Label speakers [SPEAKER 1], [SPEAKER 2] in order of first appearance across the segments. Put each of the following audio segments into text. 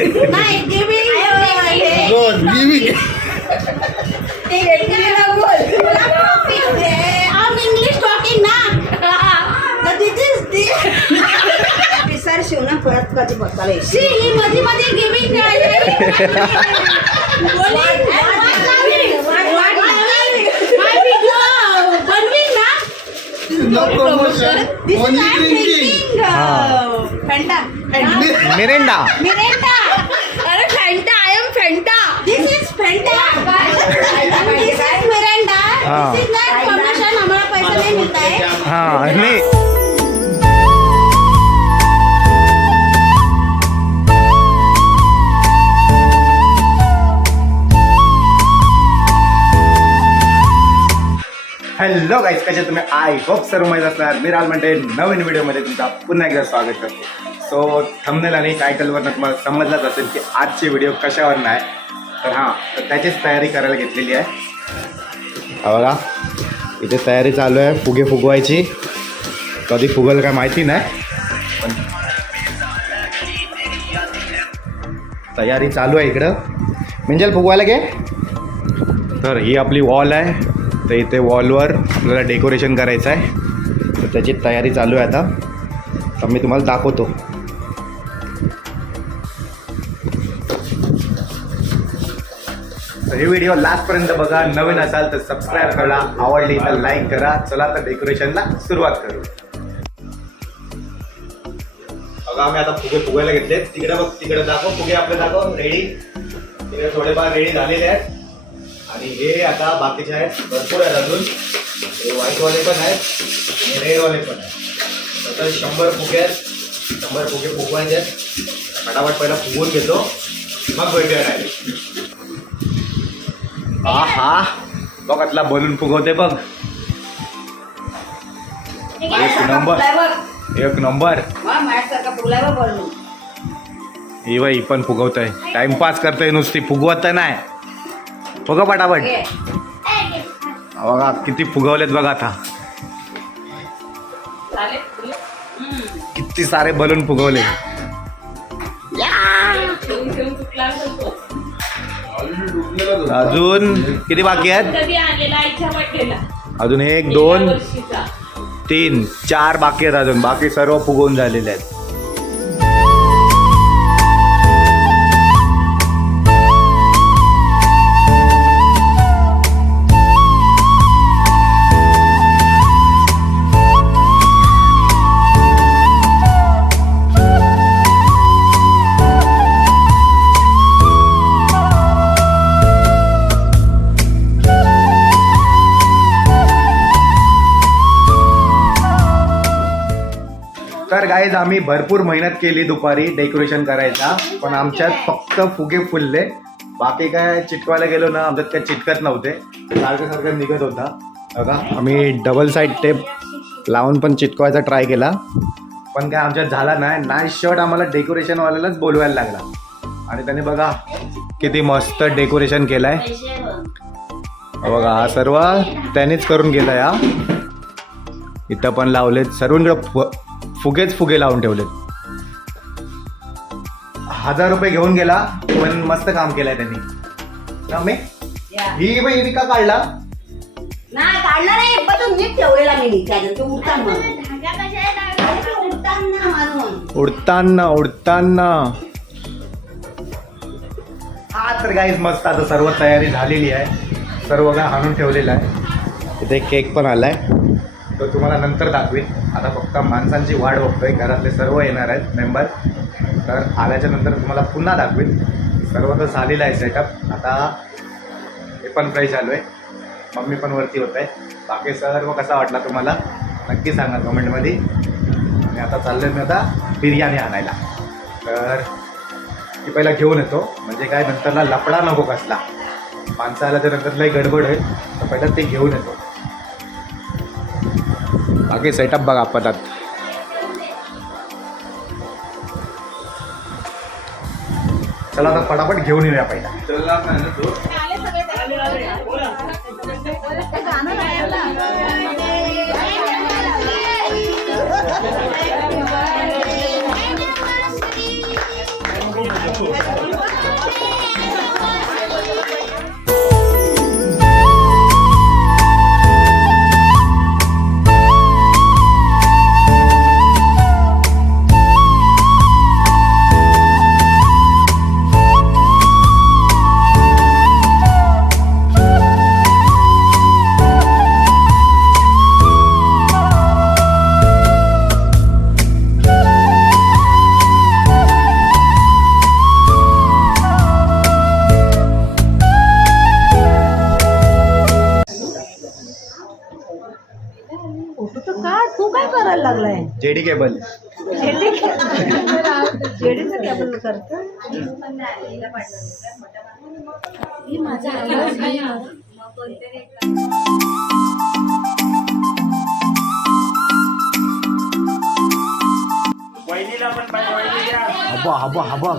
[SPEAKER 1] नाही गिविंग आम English talking ना. दिस इज दी
[SPEAKER 2] विसर शिवना परत कधी बघताला
[SPEAKER 1] शी ही मध्ये मध्ये giving
[SPEAKER 3] No promotion, only drinking.
[SPEAKER 1] Fanta
[SPEAKER 4] Mirinda
[SPEAKER 1] Miranda अरे Fanta I am Fanta this is Fanta this is Miranda
[SPEAKER 4] हाँ.
[SPEAKER 1] दिस नहीं
[SPEAKER 4] हॅलो गाईज कसे तुम्ही? आय होप सर्व माहीत असणार. मी राल म्हणते नवीन व्हिडिओमध्ये तुमचा पुन्हा एकदा स्वागत करतो. सो थंबनेल आणि टायटलवरनं तुम्हाला समजलंच असेल की आजचे व्हिडिओ कशावर नाही तर हां तर त्याचीच तयारी करायला घेतलेली आहे. बघा इथे तयारी चालू आहे फुगे फुगवायची. कधी फुगल काय माहिती नाही. पण तयारी चालू आहे इकडं. मिंजल फुगवायला घे. तर ही आपली वॉल आहे. तर इथे वॉलवर आपल्याला डेकोरेशन करायचं आहे. तर त्याची तयारी चालू आहे आता. तर मी तुम्हाला दाखवतो. हे व्हिडिओ लास्टपर्यंत बघा. नवीन असाल तर सबस्क्राईब करा. आवडली तर लाईक करा. चला तर डेकोरेशनला सुरुवात करू. बघा आम्ही आता फुगे फुगायला घेतले. तिकडे बघ तिकडे दाखव. फुगे आपले दाखव. रेडी तिकडे थोडेफार रेडी झालेले आहेत. आणि हे आता बाकीचे आहेत. भरपूर आहेत अजून. हे व्हाईटवाले पण आहेत. आणि रेडवाले पण आहेत. तसं शंभर फुगे आहेत. शंभर फुगे फुगवायचे आहेत. फटाफट पहिला फुगवून घेतो. मग भेटूया डायरेक्ट हा हा बघ आतला बलून फुगवते बघ. एक नंबर एक नंबर ही बाई पण फुगवत आहे टाइमपास करते नुसती फुगवत नाही. फुगा पटापट. बघा किती फुगवलेत बघा आता. किती सारे बलून फुगवले. अजून किती बाकी आहेत? अजून एक दोन तीन चार बाकी आहेत अजून. बाकी सर्व फुगवून झालेले आहेत. आम्ही भरपूर मेहनत केली दुपारी डेकोरेशन करायचा पण आमच्यात फक्त फुगे फुलले. बाकी काय चिटकवायला गेलो ना आमच्यात काय चिटकत नव्हते. सारखं सारखं निघत होता. बघा आम्ही डबल साईड टेप लावून पण चिटकवायचा ट्राय केला. पण काय आमच्यात झाला नाही. नाही शर्ट आम्हाला डेकोरेशनवाल्यालाच बोलवायला लागला. आणि त्याने बघा किती मस्त डेकोरेशन केलं आहे बघा हा सर्व त्यानेच करून गेला हा इथं पण लावलेत. सर्वांकडे फुगेच फुगे लावून ठेवलेत. हजार रुपये घेऊन गेला पण मस्त काम केलंय त्यांनी. ना मी? ही बाई का काढला?
[SPEAKER 2] नाही काढला नाही. पण तो नीट ठेवलेला मी तू
[SPEAKER 4] उडताना उडताना. हा तर गाईज मस्त आता सर्व तयारी झालेली आहे. सर्व काय आणून ठेवलेलं आहे. इथे केक पण आलाय. तो तुम्हाला नंतर दाखवीन. आता फक्त माणसांची वाढ बघतोय घरातले सर्व येणार आहेत मेंबर तर आल्याच्यानंतर तुम्हाला पुन्हा दाखवीन. सर्व तर झालेलं आहे सेटअप आता हे पण फ्रेश आलो आहे मम्मी पण वरती होत आहे. बाकी सर्व कसा वाटला तुम्हाला? नक्की सांगा कमेंटमध्ये आणि आता चाललोय मी आता बिर्याणी आणायला. तर ती पहिला घेऊन येतो. म्हणजे काय नंतरला लपडा नको कसला. माणसं आल्याच्यानंतर लई गडबड होईल. तर पहिला ते घेऊन येतो. बाकी सेटअप बघा पदात चला आता फटाफट घेऊन येऊया पहिला. जेडी केबल
[SPEAKER 2] जेडीचं केबल करतो
[SPEAKER 4] हबा हबा हबा.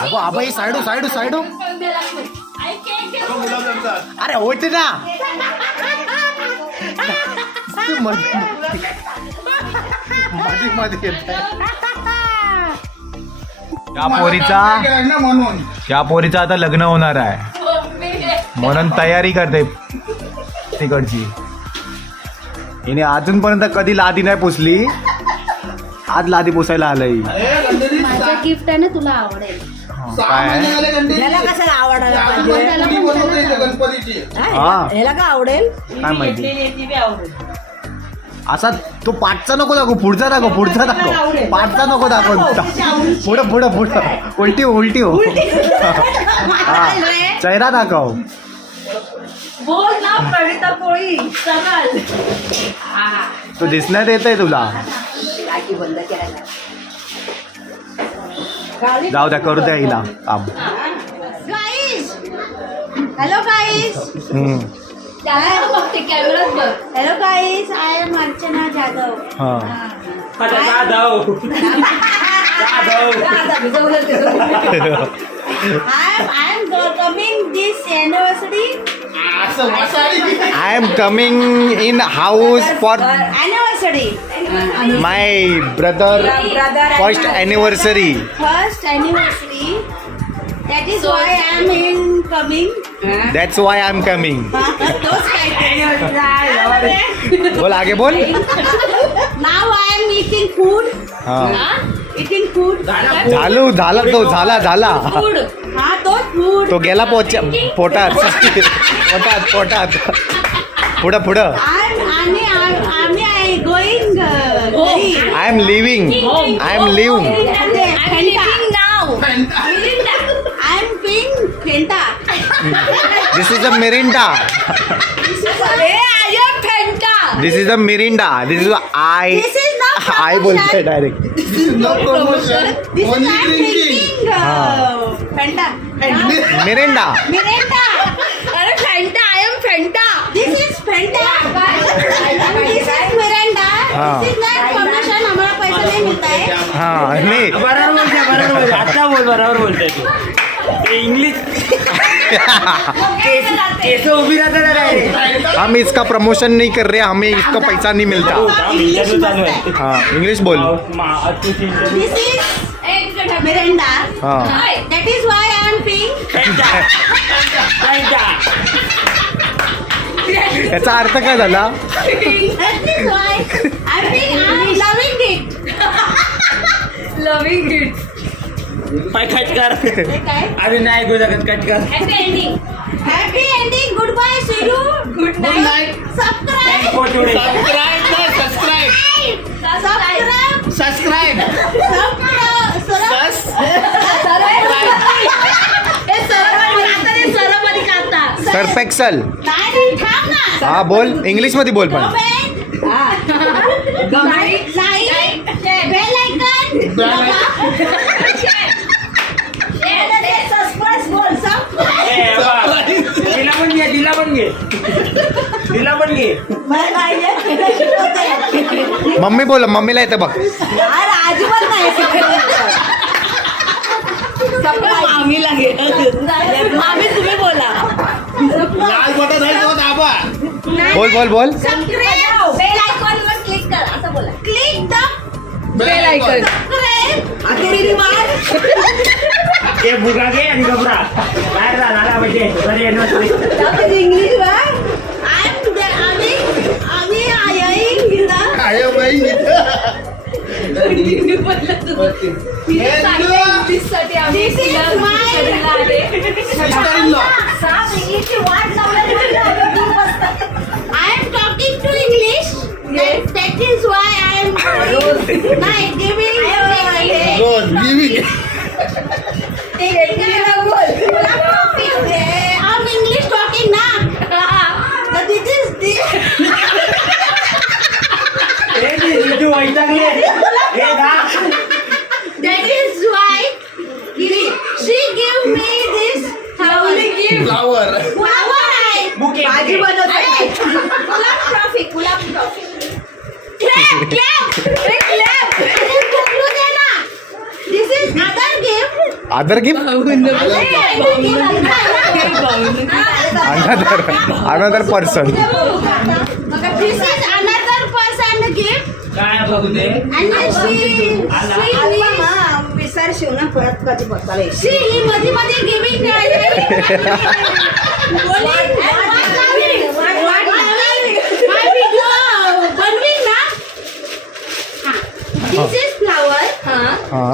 [SPEAKER 4] हबा हबा ही साईडो साईडो साईडो अरे होते ना. मध्ये मध्ये येत या पोरीचा
[SPEAKER 3] म्हणून.
[SPEAKER 4] या पोरीचं आता लग्न होणार आहे. म्हणून तयारी करते तिकडची. हिने अजूनपर्यंत कधी लादी नाही पुसली. आज लादी पुसायला आलंय.
[SPEAKER 1] माझं गिफ्ट आहे ना तुला आवडेल.
[SPEAKER 2] ह्याला कशाला आवडायला पाहिजे?
[SPEAKER 3] गणपतीची.
[SPEAKER 2] हा, का आवडेल?
[SPEAKER 4] काय माहिती? असा तो पाठचा नको दाखव पुढचा दाखव पुढचा दाखव. पाठचा नको दाखव. पुढं पुढं पुढं उलटी हो. उलटी. हो. चेहरा दाखव. तो दिसण्यात येत आहे तुला जाऊ द्या करू द्या हिला. काम
[SPEAKER 1] हॅलो. बघते कॅमेरात बघ.
[SPEAKER 2] Hello guys I am Archana Jadhav
[SPEAKER 4] हा.
[SPEAKER 2] I am coming this anniversary
[SPEAKER 4] I am coming in house for
[SPEAKER 2] anniversary
[SPEAKER 4] my brother first anniversary
[SPEAKER 2] first anniversary that is why I am in coming
[SPEAKER 4] that's why I am coming बोल आगे बोल.
[SPEAKER 2] नाव I am eating food
[SPEAKER 4] हा.
[SPEAKER 2] Eating food
[SPEAKER 4] झालू झाला तो झाला झाला.
[SPEAKER 2] हा
[SPEAKER 4] तो गेला पोच्या पोटात. पोटात पोटात. पुढं पुढं. I am living I am live this is a Mirinda this is a Mirinda this is I
[SPEAKER 2] This is not
[SPEAKER 4] I
[SPEAKER 2] promotion.
[SPEAKER 4] बोलतोय डायरेक्ट. Mirinda
[SPEAKER 2] Miranda.
[SPEAKER 1] अरे Fanta I am Fanta
[SPEAKER 2] This is Fanta. And this is Miranda.
[SPEAKER 4] हाँ.
[SPEAKER 2] This is not promotion. हमारा पैसा नहीं
[SPEAKER 5] बरोबर बोलते बरोबर बोलते आता बोल बरोबर बोलते तू ते. इंग्लिश केस उभी राहता ना डायरेक्ट
[SPEAKER 4] हम इसका प्रमोशन नहीं कर रहे हमें इसका पैसा नहीं मिलता।
[SPEAKER 5] चालू आहे.
[SPEAKER 4] हाँ इंग्लिश बोल. हाँ
[SPEAKER 2] That is why I am pink.
[SPEAKER 4] याचा अर्थ काय झाला?
[SPEAKER 2] That is why I'm pink. I'm loving it.
[SPEAKER 1] Loving it
[SPEAKER 5] पाय कट कर.
[SPEAKER 2] हे काय?
[SPEAKER 5] अरे नाही ऐकू शकत कट कर.
[SPEAKER 1] Happy ending
[SPEAKER 2] Happy ending. Goodbye. See you. Good night. Subscribe.
[SPEAKER 5] पोटुडे
[SPEAKER 3] सबस्क्राईब सबस्क्राईब
[SPEAKER 2] Subscribe.
[SPEAKER 3] सबस्क्राईब
[SPEAKER 2] थांब ना.
[SPEAKER 4] हा बोल. इंग्लिशमध्ये बोल पण.
[SPEAKER 2] बेल आयकॉन
[SPEAKER 5] ए, बाबा. तिला पण घे तिला पण घे. तिला पण घे.
[SPEAKER 4] मम्मी बोल मम्मीला येतं बघ.
[SPEAKER 2] अजिबात नाही मामीला घे. मामी तुम्ही बोला.
[SPEAKER 3] लाल बटन आहे तो दाबा.
[SPEAKER 4] बोल बोल बोल.
[SPEAKER 2] बेल आयकॉन वर क्लिक कर. असं बोला. क्लिक द
[SPEAKER 3] बेल आयकॉन
[SPEAKER 5] ते बुगा घे आणि घबरा. बाहेर जा नाला म्हणजे घरी येणार
[SPEAKER 2] इंग्लिश वर आय एम आम्ही आम्ही आयईन हिंदा
[SPEAKER 3] आहे. बाई
[SPEAKER 1] साठी आम्ही
[SPEAKER 2] वाट लावल्यामुळे आम्ही दूर बसतात. I am talking to English. That, that is why I am नाही giving uh,
[SPEAKER 3] रोज गिविंग
[SPEAKER 2] taking तुला topic आहे. I'm English talking ना. So this is this.
[SPEAKER 5] तू मी वैतागले हे ना
[SPEAKER 2] That is why she give me this flower.
[SPEAKER 3] Flower
[SPEAKER 2] Flower. आहे.
[SPEAKER 5] Bouquet
[SPEAKER 1] भाजी बनवते.
[SPEAKER 2] अरे, गुलाब ट्रॉफी गुलाब ट्रॉफी क्लॅप क्लॅप क्लॅप बोलू दे ना this is other gift
[SPEAKER 4] other gift another another person
[SPEAKER 2] This is another person gift
[SPEAKER 1] विसर शिव ना परत कधी बघताला येईल.
[SPEAKER 2] she ही मध्ये मध्ये giving बनवीन ना This is flower.
[SPEAKER 4] हा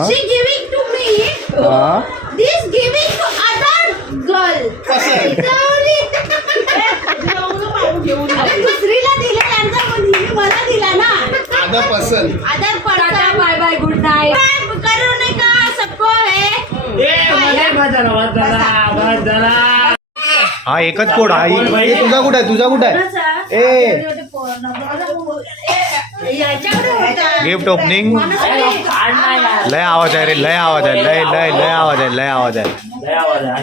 [SPEAKER 2] She giving to me.
[SPEAKER 4] हा
[SPEAKER 2] This giving to other girl. जाऊनी. अरे दुसरीला दिले नंतर मग हिने मला दिला ना
[SPEAKER 3] आधा पसंत
[SPEAKER 2] अदर पडता बाय बाय गुड नाईट करू नये का सबको है.
[SPEAKER 4] हा एकच कोड हा ए, तुझा कुठे आहे? तुझा कुठे आहे? ए. गिफ्ट ओपनिंग
[SPEAKER 5] नाही.
[SPEAKER 4] लय आवाज आहे रे लय आवाज आहे लय लय लय आवाज आहे लय आवाज आहे
[SPEAKER 5] लय आवाज आहे.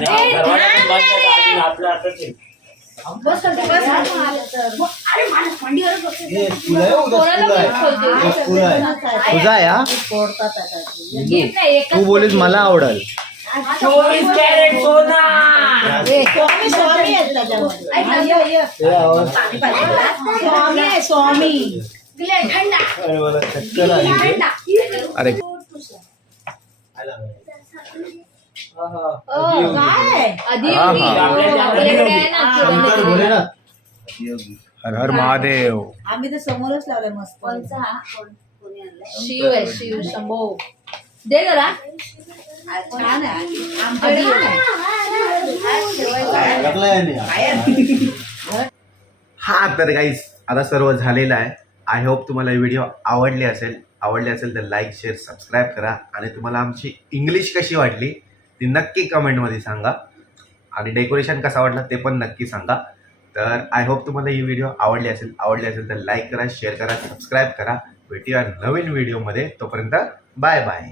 [SPEAKER 4] तुझा आहे हा? तू बोलीस मला आवडल.
[SPEAKER 5] चोवीस कॅरेट सोना.
[SPEAKER 1] स्वामी स्वामी आहेत त्याच्यामध्ये. स्वामी आहे स्वामी.
[SPEAKER 4] अरे
[SPEAKER 1] काय?
[SPEAKER 4] हर हर महादेव.
[SPEAKER 1] आम्ही तर समोरच लावलंय मस्त.
[SPEAKER 2] शिव आहे शिव शंभो. दे जरा.
[SPEAKER 1] छान आहे. आमच्याकडे पण आहे.
[SPEAKER 4] हा तर गाईज आता सर्व झालेलं आहे. आय होप तुम्हाला व्हिडिओ आवडली असेल. आवडली असेल तर लाईक शेअर सबस्क्राईब करा. आणि तुम्हाला आमची इंग्लिश कशी वाटली? ती नक्की कमेंटमध्ये सांगा. आणि डेकोरेशन कसा वाटला ते पण नक्की सांगा. तर आय होप तुम्हाला ही व्हिडिओ आवडली असेल आवडली असेल तर लाईक करा शेअर करा सबस्क्राईब करा. भेटूया नवीन व्हिडिओमध्ये तोपर्यंत बाय बाय